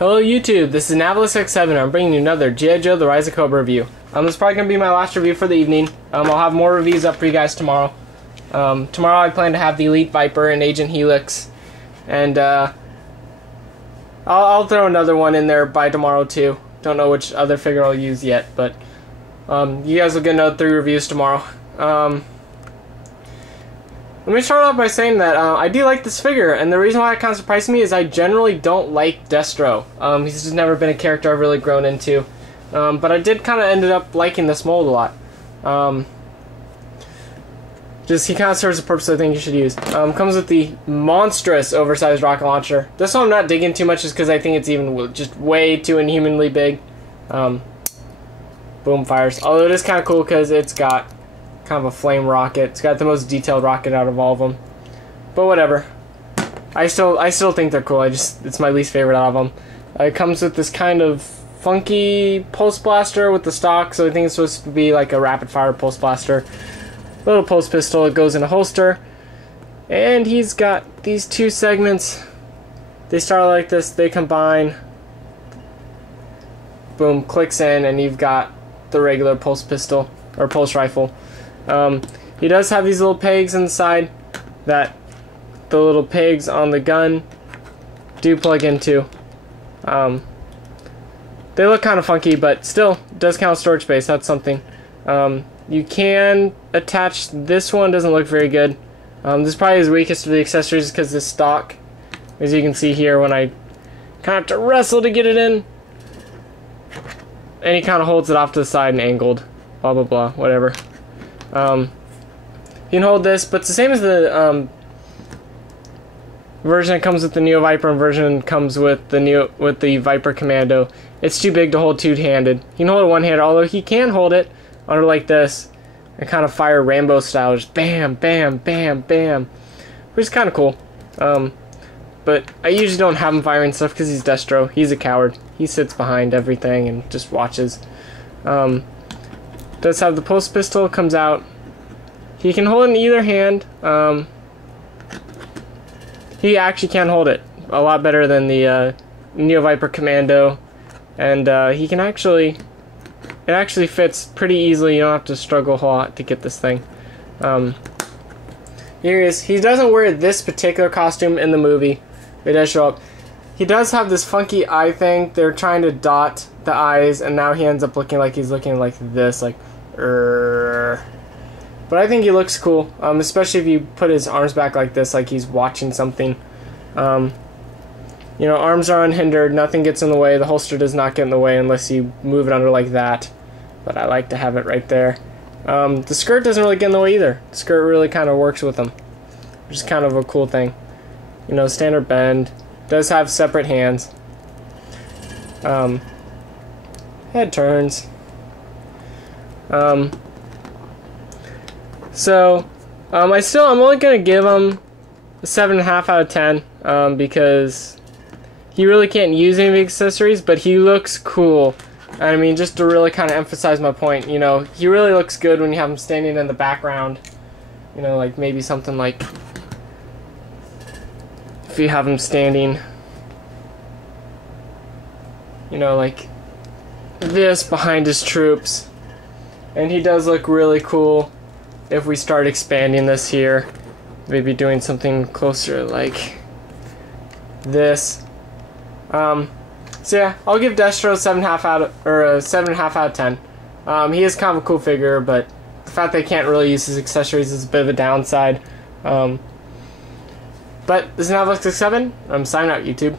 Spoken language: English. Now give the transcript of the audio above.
Hello YouTube, this is Navalus67. I'm bringing you another G.I. Joe The Rise of Cobra review. This is probably going to be my last review for the evening. I'll have more reviews up for you guys tomorrow. Tomorrow I plan to have the Elite Viper and Agent Helix. And I'll throw another one in there by tomorrow too. Don't know which other figure I'll use yet, but you guys will get another 3 reviews tomorrow. Let me start off by saying that I do like this figure, and the reason why it kind of surprised me is I generally don't like Destro. He's just never been a character I've really grown into. But I did kind of ended up liking this mold a lot. He kind of serves the purpose I think you should use. Comes with the monstrous oversized rocket launcher. This one I'm not digging too much just because I think it's even just way too inhumanly big. Boom fires. Although it is kind of cool because it's got kind of a flame rocket. It's got the most detailed rocket out of all of them. But whatever. I still think they're cool. It's my least favorite out of them. It comes with this kind of funky pulse blaster with the stock, so I think it's supposed to be like a rapid fire pulse blaster. Little pulse pistol, it goes in a holster. And he's got these 2 segments. They start like this, they combine. Boom, clicks in, and you've got the regular pulse pistol, or pulse rifle. He does have these little pegs inside that the little pegs on the gun do plug into. They look kind of funky, but still does count storage space. That's something. You can attach this one. Doesn't look very good. This is probably his weakest of the accessories because this stock, as you can see here, when I kind of have to wrestle to get it in, and he kind of holds it off to the side and angled. Blah blah blah. Whatever. You can hold this, but it's the same as the version that comes with the Neo Viper and version comes with the Viper Commando. It's too big to hold two-handed. You can hold it one-handed, although he can hold it under like this and kind of fire Rambo style, just bam, bam, bam, bam, which is kind of cool. But I usually don't have him firing stuff because he's Destro. He's a coward. He sits behind everything and just watches. Does have the pulse pistol, comes out. He can hold it in either hand. He actually can hold it a lot better than the Neo Viper Commando, and he can actually, it actually fits pretty easily. You don't have to struggle a whole lot to get this thing. Here he is. He doesn't wear this particular costume in the movie. It does show up. He does have this funky eye thing. They're trying to dot the eyes, and now he ends up looking like he's looking like this, like But I think he looks cool, especially if you put his arms back like this, like he's watching something. You know, arms are unhindered, nothing gets in the way, the holster does not get in the way unless you move it under like that. But I like to have it right there. The skirt doesn't really get in the way either. The skirt really kind of works with him, which is kind of a cool thing. You know, standard bend. Does have separate hands. Head turns. So, I'm only gonna give him a 7.5 out of 10, because he really can't use any of the accessories, but he looks cool. I mean, just to really kind of emphasize my point, you know, he really looks good when you have him standing in the background. You know, like maybe something like, if you have him standing, you know, like this behind his troops. And he does look really cool. If we start expanding this here, maybe doing something closer like this. So yeah, I'll give Destro a 7.5 out of 10. He is kind of a cool figure, but the fact that I can't really use his accessories is a bit of a downside. But this is Navalus67. I'm signing out, YouTube.